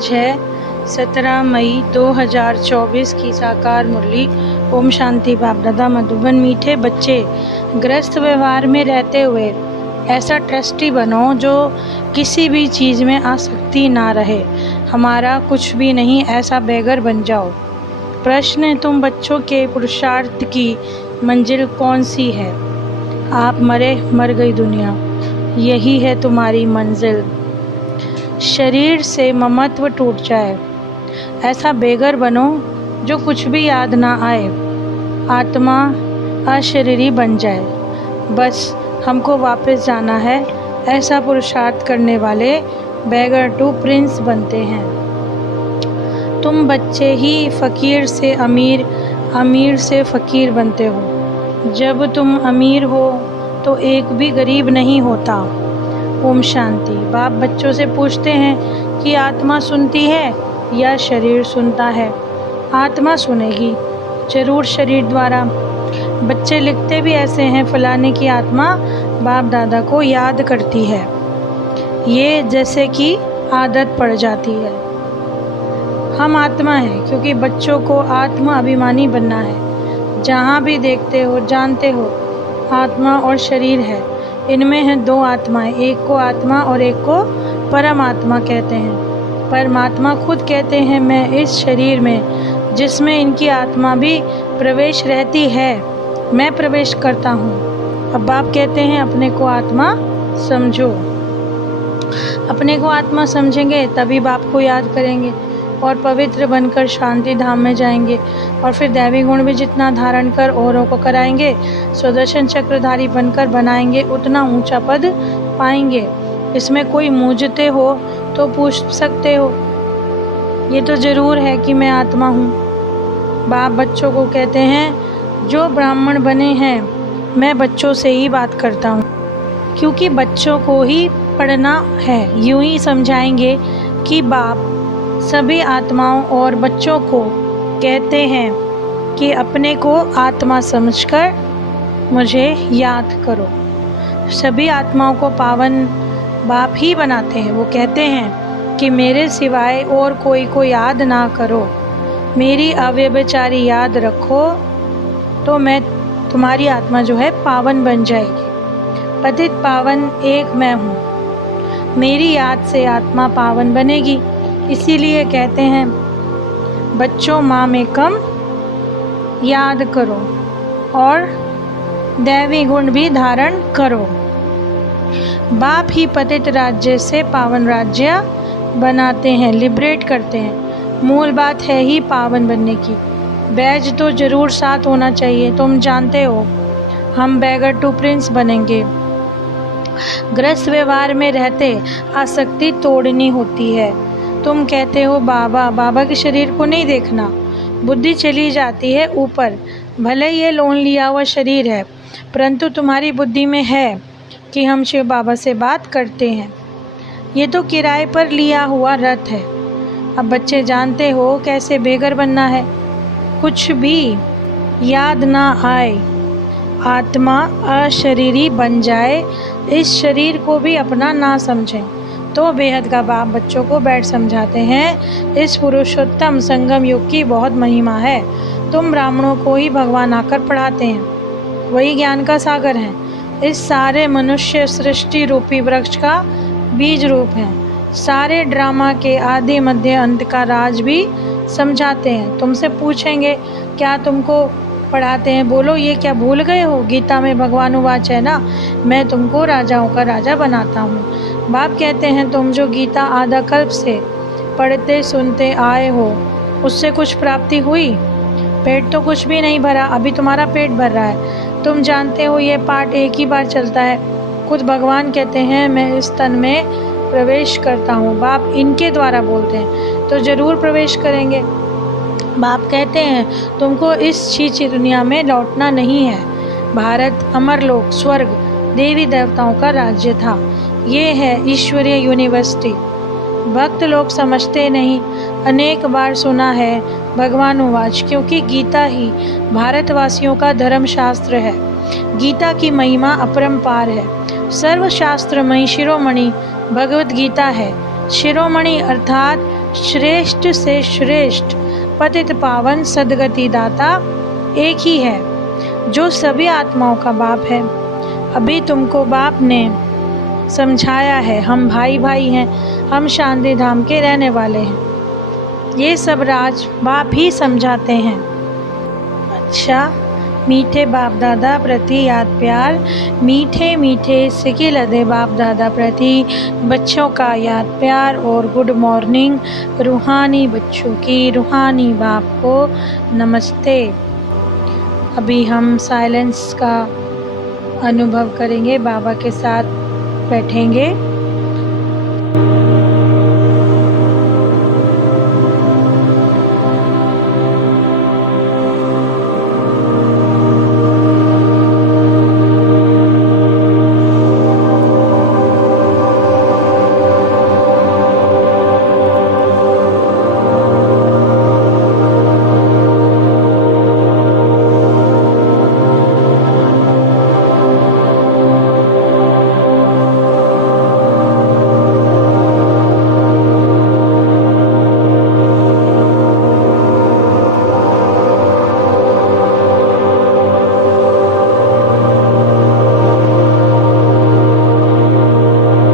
आज है 17 मई 2024 की साकार मुरली। ओम शांति। बाप दादा मधुबन। मीठे बच्चे, ग्रस्त व्यवहार में रहते हुए ऐसा ट्रस्टी बनो जो किसी भी चीज़ में आसक्ति ना रहे। हमारा कुछ भी नहीं ऐसा बेगर बन जाओ। प्रश्न, तुम बच्चों के पुरुषार्थ की मंजिल कौन सी है? आप मरे, मर गई दुनिया, यही है तुम्हारी मंजिल। शरीर से ममत्व टूट जाए, ऐसा बेगर बनो जो कुछ भी याद ना आए। आत्मा अशरीरी बन जाए, बस हमको वापस जाना है। ऐसा पुरुषार्थ करने वाले बेगर टू प्रिंस बनते हैं। तुम बच्चे ही फ़कीर से अमीर, अमीर से फ़कीर बनते हो। जब तुम अमीर हो तो एक भी गरीब नहीं होता। ओम शांति। बाप बच्चों से पूछते हैं कि आत्मा सुनती है या शरीर सुनता है? आत्मा सुनेगी जरूर शरीर द्वारा। बच्चे लिखते भी ऐसे हैं, फलाने की आत्मा बाप दादा को याद करती है। ये जैसे कि आदत पड़ जाती है। हम आत्मा हैं क्योंकि बच्चों को आत्मा अभिमानी बनना है। जहाँ भी देखते हो जानते हो आत्मा और शरीर है। इनमें हैं दो आत्माएं, एक को आत्मा और एक को परमात्मा कहते हैं। परमात्मा खुद कहते हैं मैं इस शरीर में जिसमें इनकी आत्मा भी प्रवेश रहती है, मैं प्रवेश करता हूँ। अब बाप कहते हैं अपने को आत्मा समझो। अपने को आत्मा समझेंगे तभी बाप को याद करेंगे और पवित्र बनकर शांति धाम में जाएंगे। और फिर दैवी गुण भी जितना धारण कर औरों को कराएंगे, सुदर्शन चक्रधारी बनकर बनाएंगे, उतना ऊंचा पद पाएंगे। इसमें कोई मूझते हो तो पूछ सकते हो, ये तो ज़रूर है कि मैं आत्मा हूँ। बाप बच्चों को कहते हैं जो ब्राह्मण बने हैं, मैं बच्चों से ही बात करता हूँ क्योंकि बच्चों को ही पढ़ना है। यूं ही समझाएंगे कि बाप सभी आत्माओं और बच्चों को कहते हैं कि अपने को आत्मा समझकर मुझे याद करो। सभी आत्माओं को पावन बाप ही बनाते हैं। वो कहते हैं कि मेरे सिवाय और कोई को याद ना करो, मेरी अव्यभिचारी याद रखो तो मैं तुम्हारी आत्मा जो है पावन बन जाएगी। पतित पावन एक मैं हूँ, मेरी याद से आत्मा पावन बनेगी। इसीलिए कहते हैं बच्चों माम एकम याद करो और दैवी गुण भी धारण करो। बाप ही पतित राज्य से पावन राज्य बनाते हैं, लिबरेट करते हैं। मूल बात है ही पावन बनने की। बैज तो ज़रूर साथ होना चाहिए। तुम जानते हो हम बेगर टू प्रिंस बनेंगे। ग्रस्त व्यवहार में रहते आसक्ति तोड़नी होती है। तुम कहते हो बाबा, बाबा के शरीर को नहीं देखना। बुद्धि चली जाती है ऊपर। भले ये लोन लिया हुआ शरीर है, परंतु तुम्हारी बुद्धि में है कि हम शिव बाबा से बात करते हैं। ये तो किराए पर लिया हुआ रथ है। अब बच्चे जानते हो कैसे बेगर बनना है। कुछ भी याद ना आए, आत्मा अशरीरी बन जाए, इस शरीर को भी अपना ना समझें। तो बेहद का बाप बच्चों को बैठ समझाते हैं इस पुरुषोत्तम संगम युग की बहुत महिमा है। तुम ब्राह्मणों को ही भगवान आकर पढ़ाते हैं, वही ज्ञान का सागर हैं। इस सारे मनुष्य सृष्टि रूपी वृक्ष का बीज रूप हैं। सारे ड्रामा के आदि मध्य अंत का राज भी समझाते हैं। तुमसे पूछेंगे क्या तुमको पढ़ाते हैं? बोलो ये क्या भूल गए हो? गीता में भगवान उवाच है ना, मैं तुमको राजाओं का राजा बनाता हूँ। बाप कहते हैं तुम जो गीता आधा कल्प से पढ़ते सुनते आए हो, उससे कुछ प्राप्ति हुई? पेट तो कुछ भी नहीं भरा, अभी तुम्हारा पेट भर रहा है। तुम जानते हो ये पाठ एक ही बार चलता है। खुद भगवान कहते हैं मैं इस तन में प्रवेश करता हूँ। बाप इनके द्वारा बोलते हैं तो ज़रूर प्रवेश करेंगे। बाप कहते हैं तुमको इस छीछी दुनिया में लौटना नहीं है। भारत अमरलोक स्वर्ग देवी देवताओं का राज्य था। ये है ईश्वरीय यूनिवर्सिटी। भक्त लोग समझते नहीं। अनेक बार सुना है भगवान उवाच, क्योंकि गीता ही भारतवासियों का धर्मशास्त्र है। गीता की महिमा अपरंपार है। सर्वशास्त्रमयी शिरोमणि भगवत गीता है। शिरोमणि अर्थात श्रेष्ठ से श्रेष्ठ पतित पावन सद्गति दाता एक ही है, जो सभी आत्माओं का बाप है। अभी तुमको बाप ने समझाया है, हम भाई भाई हैं, हम शांति धाम के रहने वाले हैं। ये सब राज बाप ही समझाते हैं। अच्छा, मीठे बाप दादा प्रति याद प्यार, मीठे मीठे सिके लदे बाप दादा प्रति बच्चों का याद प्यार और गुड मॉर्निंग। रूहानी बच्चों की रूहानी बाप को नमस्ते। अभी हम साइलेंस का अनुभव करेंगे, बाबा के साथ बैठेंगे।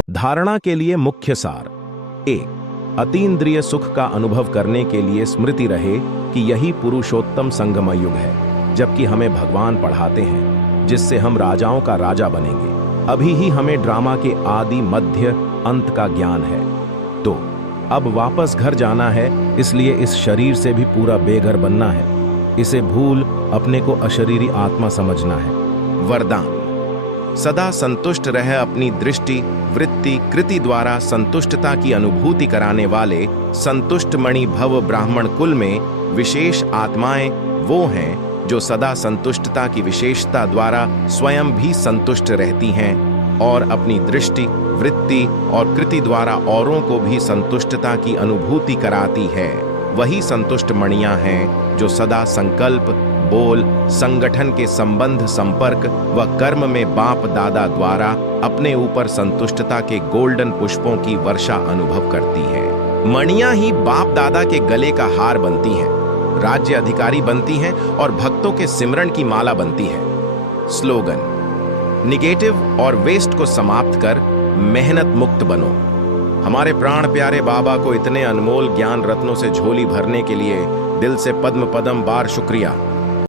धारणा के लिए मुख्य सार। 1. अतीन्द्रिय सुख का अनुभव करने के लिए स्मृति रहे कि यही पुरुषोत्तम संगम युग है, जबकि हमें भगवान पढ़ाते हैं जिससे हम राजाओं का राजा बनेंगे। अभी ही हमें ड्रामा के आदि मध्य अंत का ज्ञान है। तो अब वापस घर जाना है, इसलिए इस शरीर से भी पूरा बेघर बनना है। इसे भूल अपने को अशरीरी आत्मा समझना है। वरदान: सदा संतुष्ट रह। अपनी दृष्टि, वृत्ति, कृति द्वारा संतुष्टता की अनुभूति कराने वाले संतुष्ट मणि भव ब्राह्मण कुल में विशेष आत्माएं वो हैं जो सदा संतुष्टता की विशेषता द्वारा स्वयं भी संतुष्ट रहती हैं और अपनी दृष्टि, वृत्ति और कृति द्वारा औरों को भी संतुष्टता की अनुभूति कराती है। वही संतुष्ट मणियां हैं जो सदा संकल्प, बोल, संगठन के संबंध, संपर्क व कर्म में बाप दादा द्वारा अपने ऊपर संतुष्टता के गोल्डन पुष्पों की वर्षा अनुभव करती है। मणियां ही बाप दादा के गले का हार बनती हैं, राज्य अधिकारी बनती हैं और भक्तों के सिमरन की माला बनती है। स्लोगन: निगेटिव और वेस्ट को समाप्त कर मेहनत मुक्त बनो। हमारे प्राण प्यारे बाबा को इतने अनमोल ज्ञान रत्नों से झोली भरने के लिए दिल से पद्म पदम बार शुक्रिया।